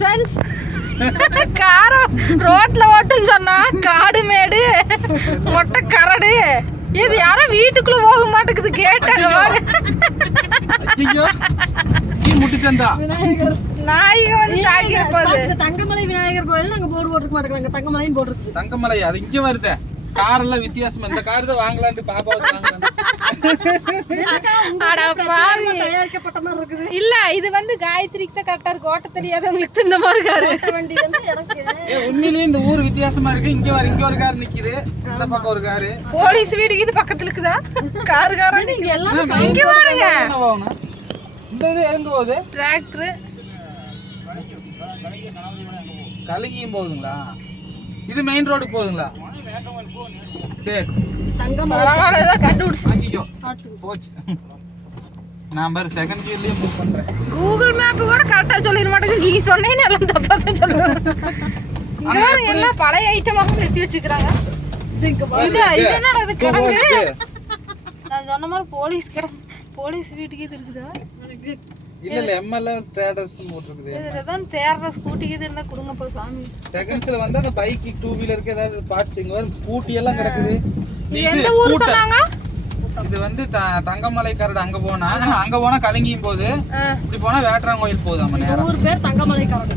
Friends காரம் ரோட்ல ஓட்டுன்னு சொன்னா காடு மேடு மொட்டை கரடு இது யாரும் வீட்டுக்குள்ள போக மாட்டேங்குது கேட்டாங்க நாயக வந்து தாக்கி இருப்பாது. தங்கமலை விநாயகர் கோயில் நாங்க போர்டு போட்டுக்க மாட்டேங்கிறாங்க. தங்கமலைன்னு போட்டுருக்கு. தங்கமலை அது இங்க வருது. கார் எல்லாம் வித்தியாசமா இந்த கார் தான் வாங்கலாம்னு பாப்பாவுக்கு வாங்குறாங்க. அட பாவி தயாரிக்கப்பட்ட மாதிரி இருக்குது. இல்ல இது வந்து காயத்ரிக்கு தான் கரெக்டா இருக்கு. ஓட்ட தெரியாதவங்களுக்கு இந்த மாதிரி காரு வண்டி வந்து எனக்கு உண்மையிலேயே இந்த ஊர் வித்தியாசமா இருக்கு. இங்க வர இங்க ஒரு கார் நிக்குது, இந்த பக்கம் ஒரு காரு. போலீஸ் வீடுக்கு இது பக்கத்துல இருக்குதா? கார் காரன் இங்க எல்லாம் இங்க பாருங்க. இந்த இது எங்க போகுது? டிராக்டர் கலகியும் போகுதுங்களா? இது மெயின் ரோடுக்கு போகுதுங்களா? சரி தங்கமலை கண்டுபிடிச்சு போச்சு. நான் பாரு செகண்ட் கியர்லயே மூவ் பண்றேன். கூகுள் மேப் கூட கரெக்டா சொல்லிட மாட்டேங்குது. நீ சொன்னேன்னு எல்லாம் தப்பா தான் சொல்லுவேன். எல்லாம் பழைய ஐட்டமாக நிறுத்தி வச்சுக்கிறாங்க. இது என்னடா இது கிடங்கு? நான் சொன்ன மாதிரி போலீஸ் கிடங்கு. போலீஸ் வீட்டுக்கு இது இருக்குதா? இல்ல எம்எல்ஏ ட்ரேடர்ஸ் போட்டுருக்குது. இதுதான் தேர்ற ஸ்கூட்டிக்கு இது என்ன கொடுங்கப்பா சாமி. செகண்ட்ஸ்ல வந்து அந்த பைக் டூ வீலருக்கு ஏதாவது பார்ட்ஸ் இங்க வர ஸ்கூட்டி எல்லாம் கிடக்குது. இது எந்த ஊர் சொன்னாங்க? இது வந்து தங்கமலை காரடு. அங்க போனா கலங்கியும் போகுது. இப்படி போனா வேட்டராங்கோயில் போகுது. நம்ம நேரா ஊர் பேர் தங்கமலை காரடு.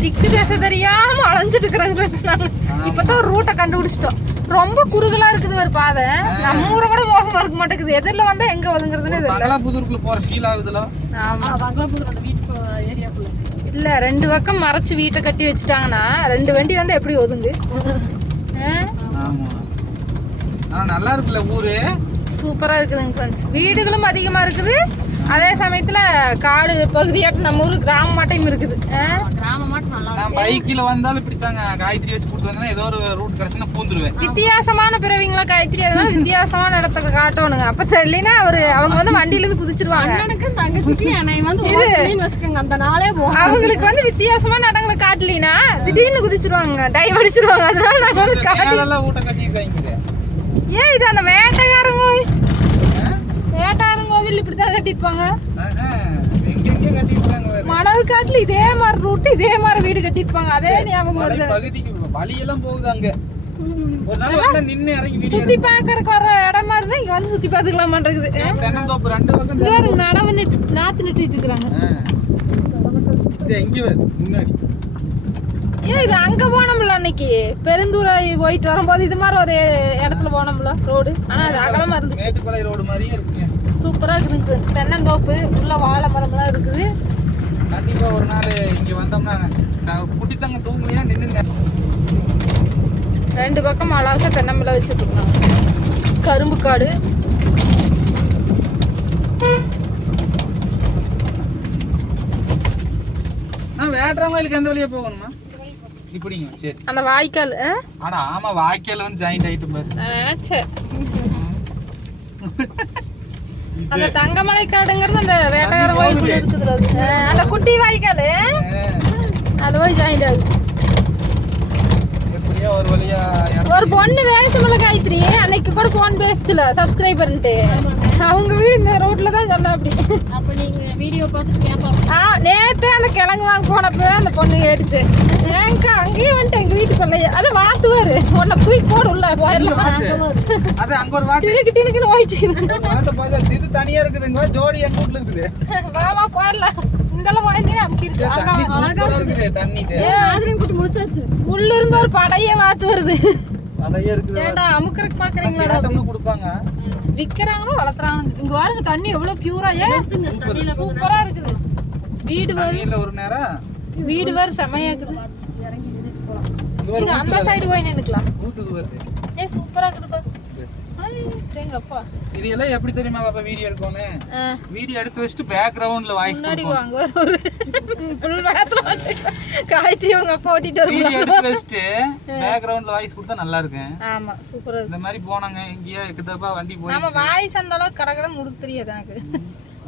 திக்கு தேச தெரியாம அலைஞ்சிட்டு இருக்கிறாங்க ஃப்ரெண்ட்ஸ். நாங்க இப்பதான் ஒரு ரூட்டை கண்டுபிடிச்சிட்டோம். ரொம்ப குறுகலா இருக்குது ஒரு பாதை. நம்ம ஊரை கூட மோசமா இருக்க மாட்டேங்குது. எதிரில வந்தா எங்க ஒதுங்குறதுன்னு தெரியல. பங்களாபுதூருக்குள்ள போற ஃபீல் ஆகுதுல. ஆமா பங்களாபுதூரோட வீட்டு ஏரியாக்குள்ள இல்ல ரெண்டு பக்கம் மறைச்சு வீட்டை கட்டி வச்சுட்டாங்கன்னா ரெண்டு வண்டி வந்து எப்படி ஒதுங்கு? ஆமா நல்லா இருக்குல்ல ஊரு. சூப்பரா இருக்குதுங்க ஃப்ரெண்ட்ஸ். வீடுகளும் அதிகமா இருக்குது. அதே சமயத்துல காடு பகுதியாட்டு நம்ம ஊர் கிராமமாட்டையும் இருக்குது. கிராமமாட்டம் நல்லா நான் பைக்ல வந்தாலும் இப்படி தாங்க காயத்ரி வச்சு கூட்டு வந்தா ஏதோ ஒரு ரூட் கிடைச்சுன்னா பூந்துருவேன். வித்தியாசமான பிறவிங்களா காயத்ரி. அதனால வித்தியாசமான இடத்த காட்டணுங்க. அப்ப தெரியலனா அவங்க வந்து வண்டியில இருந்து குதிச்சிருவாங்க. அண்ணனுக்கு தங்கச்சிக்கு அண்ணை வந்து ஓடுறீன்னு வச்சுக்கோங்க. அந்த நாளே போகும். அவங்களுக்கு வந்து வித்தியாசமான இடங்களை காட்டலினா திடீர்னு குதிச்சிருவாங்க. டைவ் அடிச்சிருவாங்க. அதனால நாங்க வந்து காட்டலாம் ஊட்ட கட்டிருக்காங்க. ஏன் இது அந்த வேட்டைக்காரங்க கோவில் இப்படிதான் கட்டிருப்பாங்க. மணல் காட்டுல இதே மாதிரி ரூட் இதே மாதிரி வீடு கட்டிருப்பாங்க. அதே ஞாபகம் வருது. பகுதிக்கு வழியெல்லாம் போகுது. அங்க ஒரு நாள் வந்து நின்னு இறங்கி சுத்தி பாக்கறதுக்கு வர இடமா இருந்தா இங்க வந்து சுத்தி பாத்துக்கலாம் மாட்டேங்குது. தென்னந்தோப்பு ரெண்டு பக்கம் நடவு நாத்து நட்டுட்டு இருக்காங்க. எங்க முன்னாடி ஏன் இது அங்க போனோம்ல அன்னைக்கு பெருந்தூரை போயிட்டு வரும்போது இது மாதிரி ஒரு இடத்துல போனோம்ல ரோடு. ஆனா அது அகலமா இருந்துச்சு. மேட்டுப்பாளைய ரோடு மாதிரியே இருக்கு. சூப்பரா இருக்குது. தென்னந்தோப்பு உள்ள வாழை மரம்லாம் இருக்குது. கண்டிப்பா ஒரு நாள் இங்க வந்தோம்னா குட்டித்தங்க தூங்கலையா நின்று ரெண்டு பக்கம் அழகா தென்னம்பிள்ளை வச்சுருக்காங்க. கரும்பு காடு. வேட்டராங்கோயிலுக்கு எந்த வழியா போகணுமா? இப்படிங்க சரி. அந்த வாய்க்கால். ஆனா ஆமா வாய்க்கால் வந்து ஜாயிண்ட் ஆயிட்டு பாரு. அந்த தங்கமலை காடுங்கிறது அந்த வேட்டைக்கார கோயில் இருக்குது. அந்த குட்டி வாய்க்கால் அது போய் ஜாயிண்ட் ஆகுது. ஒரு வழியா ஒரு பொண்ணு பேசுமில்ல காயத்ரி அன்னைக்கு கூட போன் பேசுச்சுல சப்ஸ்கிரைபர்ன்ட்டு. அவங்க வீடு இந்த ரோட்ல தான் சொன்னா. அப்படி அப்ப நீங்க வீடியோ பார்த்து கேட்பாங்க. நேத்தே அந்த கிழங்கு வாங்க போனப்ப அந்த பொண்ணு கேட்டுச்சு. ஏங்கா அங்கேயே வந்துட்டு எங்க வீட்டு பிள்ளைய அதை வாத்துவாரு உன்னை தூக்கி போடு உள்ள போயிடலாம். அது அங்க ஒரு வாத்து டினுக்குன்னு போயிட்டு இது தனியா இருக்குதுங்க. ஜோடி எங்க வீட்ல இருக்குது. வாமா போயிடலாம். இங்கெல்லாம் வாங்கினே உள்ள இருந்து ஒரு படையே வாத்து வருது. ஏண்டா அமுக்கறக்கு பாக்குறீங்களா? கொடுப்பாங்க விக்கிறாங்களோ வளர்த்துறாங்க. இங்க பாருங்க தண்ணி எவ்வளவு பியூரா சூப்பரா இருக்குது. வீடு ஒரு நேரம் வீடு வேற செமையா இருக்குது. அந்த சைடு போய் நின்னுக்கலாம். ஏ சூப்பரா இருக்குது பாரு. அப்பா இது எல்லாம் எப்படி தெரியுமா பாப்பா வீடியோ எடுக்கணும்? வீடியோ எடுத்து வச்சிட்டு பேக்ரவுண்ட்ல வாய்ஸ் முன்னாடி வாங்க ஒரு ஃபுல் வேகத்துல காயத்ரி அவங்க அப்பா ஓட்டிட்டு வருவாங்க. வீடியோ எடுத்து வச்சிட்டு பேக்ரவுண்ட்ல வாய்ஸ் கொடுத்தா நல்லா இருக்கும். ஆமா சூப்பரா இருக்கு. இந்த மாதிரி போனாங்க எங்கயா இருக்குதப்பா வண்டி போய் நம்ம வாய்ஸ் அந்த அளவுக்கு கடகட முடுக்கு தெரியாது எனக்கு.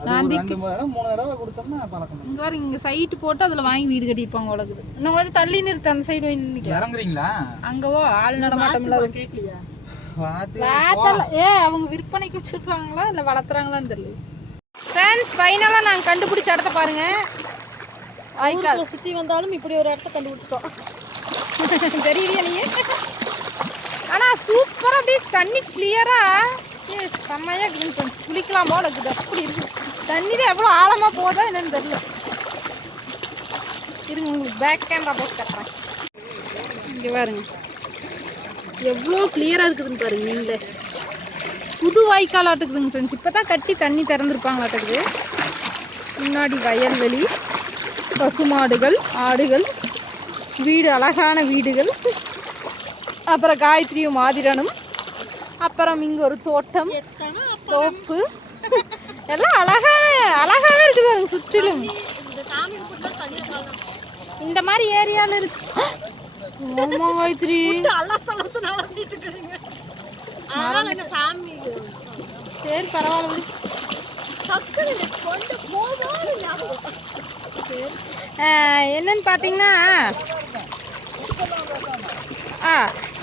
நான் 2-3 தடவை கொடுத்தோம்னா பழக்கம். இங்க பாருங்க இங்க சைட் போட்டு அதுல வாங்கி வீடு கட்டிருப்பாங்க உலகுது. இன்னும் கொஞ்சம் தள்ளி நிறுத்து அந்த சைடு போய் நின்னுக்கலாம். இறங்குறீங்களா? அங்கவோ ஆள் நடமாட்டம் இல்லாத கேட்கலையா? அவங்க விற்பனைக்கு வச்சிருக்காங்களா இல்ல வளர்த்துறாங்களான்னு தெரியல. ஃப்ரெண்ட்ஸ் ஃபைனலா நாங்க கண்டுபிடிச்ச இடத்த பாருங்க. வாய்க்கால் சுத்தி வந்தாலும் இப்படி ஒரு இடத்த கண்டுபிடிச்சிட்டோம். தெரியலையா நீ? ஆனா சூப்பரா அப்படியே தண்ணி கிளியரா செம்மையா இருக்குது. குளிக்கலாம் போல இருக்குது. அப்படி இருக்கு தண்ணியில எவ்வளவு ஆழமா போதோ என்னன்னு தெரியல. இருங்க உங்களுக்கு பேக் கேமரா போட்டு கட்டுறேன். இங்க பாருங்க எவ்வளோ கிளியரா இருக்குதுன்னு பாருங்க. நீங்களே புது வாய்க்கால் ஆட்டுக்குதுங்க ஃப்ரெண்ட்ஸ். இப்பதான் கட்டி தண்ணி திறந்துருப்பாங்களாட்டுக்குது. முன்னாடி வயல்வெளி, பசுமாடுகள், ஆடுகள், வீடு, அழகான வீடுகள், அப்புறம் காயத்ரியும் மாதிரனும், அப்புறம் இங்கே ஒரு தோட்டம், தோப்பு எல்லாம் அழகாவே இருக்குது பாருங்க சுற்றிலும். இந்த மாதிரி ஏரியாவில் இருக்கு. ஆமா காயத்ரி சரி பரவாயில்ல.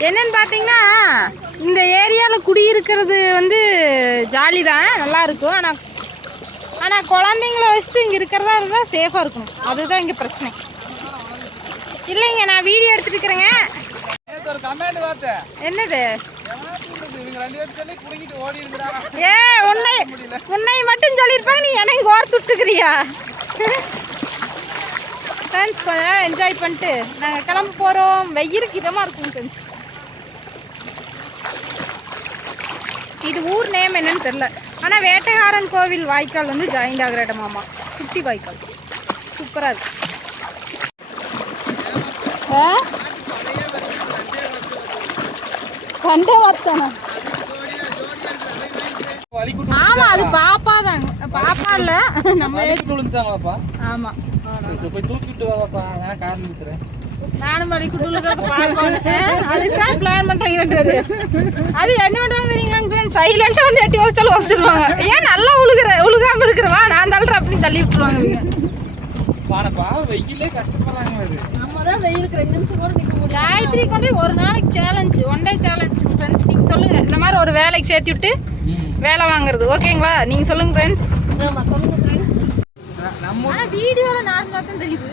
என்னன்னு பார்த்தீங்கன்னா இந்த ஏரியாவில் குடியிருக்கிறது வந்து ஜாலி தான், நல்லா இருக்கும். ஆனால் குழந்தைங்கள வச்சுட்டு இங்கே இருக்கிறதா இருந்தால் சேஃபாக இருக்கணும். அதுதான் இங்கே பிரச்சனை. இல்லைங்க நான் வீடியோ எடுத்துட்டு இருக்கிறேங்க. என்னது உன்னை மட்டும் சொல்லியிருப்பாங்க, நீ என்னை கோர்த்து விட்டுக்கிறியா? ஃப்ரெண்ட்ஸ் கொஞ்சம் என்ஜாய் பண்ணிட்டு நாங்கள் கிளம்ப போகிறோம். வெயிலுக்கு இதமாக இருக்குங்க ஃப்ரெண்ட்ஸ். இது ஊர் நேம் என்னன்னு தெரில. ஆனால் வேட்டைக்காரன் கோவில் வாய்க்கால் வந்து ஜாயிண்ட் ஆகிற இடமாமா. குட்டி வாய்க்கால் சூப்பராக இருக்கு. கண்டே பார்த்தேன். ஆமா அது பாப்பா தாங்க. பாப்பா இல்ல நம்ம ஆமா போய் தூக்கிட்டு வாப்பா. நான் கார் நிறுத்துறேன். நானும் வலிக்குள்ள பார்க்கணும். அதுதான் பிளான் பண்ணிட்டாங்க ரெண்டு பேரு. அது என்ன பண்ணுவாங்க தெரியுங்களா? சைலண்டா வந்து எட்டி வச்சிருவாங்க. ஏன் நல்லா உழுகாம இருக்கிறவா நான் தள்ளுறேன் அப்படின்னு தள்ளி விட்டுருவாங்க. காயத்ரி கொண்டு ஒரு நாளைக்கு challenge, one day challenge friends. நீங்க சொல்லுங்க இந்த மாதிரி ஒரு வேலைக்கு சேர்த்து விட்டு வேலை வாங்குறது ஓகேங்களா? நீங்க சொல்லுங்க ஃப்ரெண்ட்ஸ். சொல்லுங்க ஃப்ரெண்ட்ஸ். நம்ம வீடியோல நார்மலா தான் தெரியுது.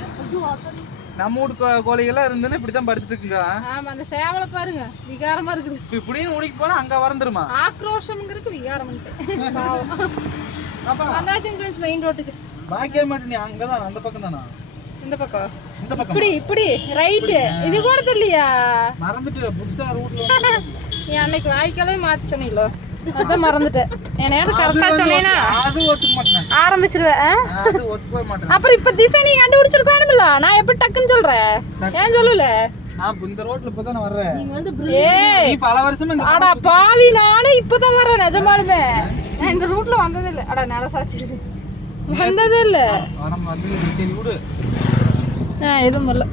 நம்ம வீட்டு கோழிகள்லாம் இருந்துன்னு இப்படிதான் படுத்துட்டு இருக்குங்க. ஆமா அந்த சேவலை பாருங்க விகாரமா இருக்குது. இப்படின்னு ஓடிக்கு போனா அங்க வரந்துருமா? ஆக்ரோஷம்ங்கிறதுக்கு விகாரம். வந்தாச்சுங்க ஃப்ரெண்ட்ஸ் மெயின் ரோட்டுக்கு. பாக்கிய மாட்டே நீ அங்கதான் அந்த பக்கம் தானா? இந்த பக்கம். இந்த பக்கம். இப்படி ரைட். இது கூட தெரியலையா? மறந்துட்டு புதுசா ரூட்ல நீ அன்னைக்கு வாய்க்காலே மாத்தி சொன்னீங்களோ? அத மறந்துட்டேன். என்னையாவது கரெக்ட்டா சொன்னேனா அது ஒத்துக்க மாட்டேன். ஆரம்பிச்சிடுவேன். அது ஒத்துக்க மாட்டேன். அப்புறம் இப்ப திசை நீ கண்டுபிடிச்சிருக்கணும்ல. நான் எப்படி டக்குன்னு சொல்றேன்? ஏன் சொல்லல? நான் இந்த ரோட்ல இப்பதான் வரேன். நீங்க வந்து நீ பல வருஷமா இந்த அட பாவி நானே இப்பதான் வரேன் நிஜமாலுமே. நான் இந்த ரூட்ல வந்ததே இல்ல. அட நட சாச்சிடுது. வந்ததே இல்ல. வரம் வந்து சரி விடு. எதுவும் வரல.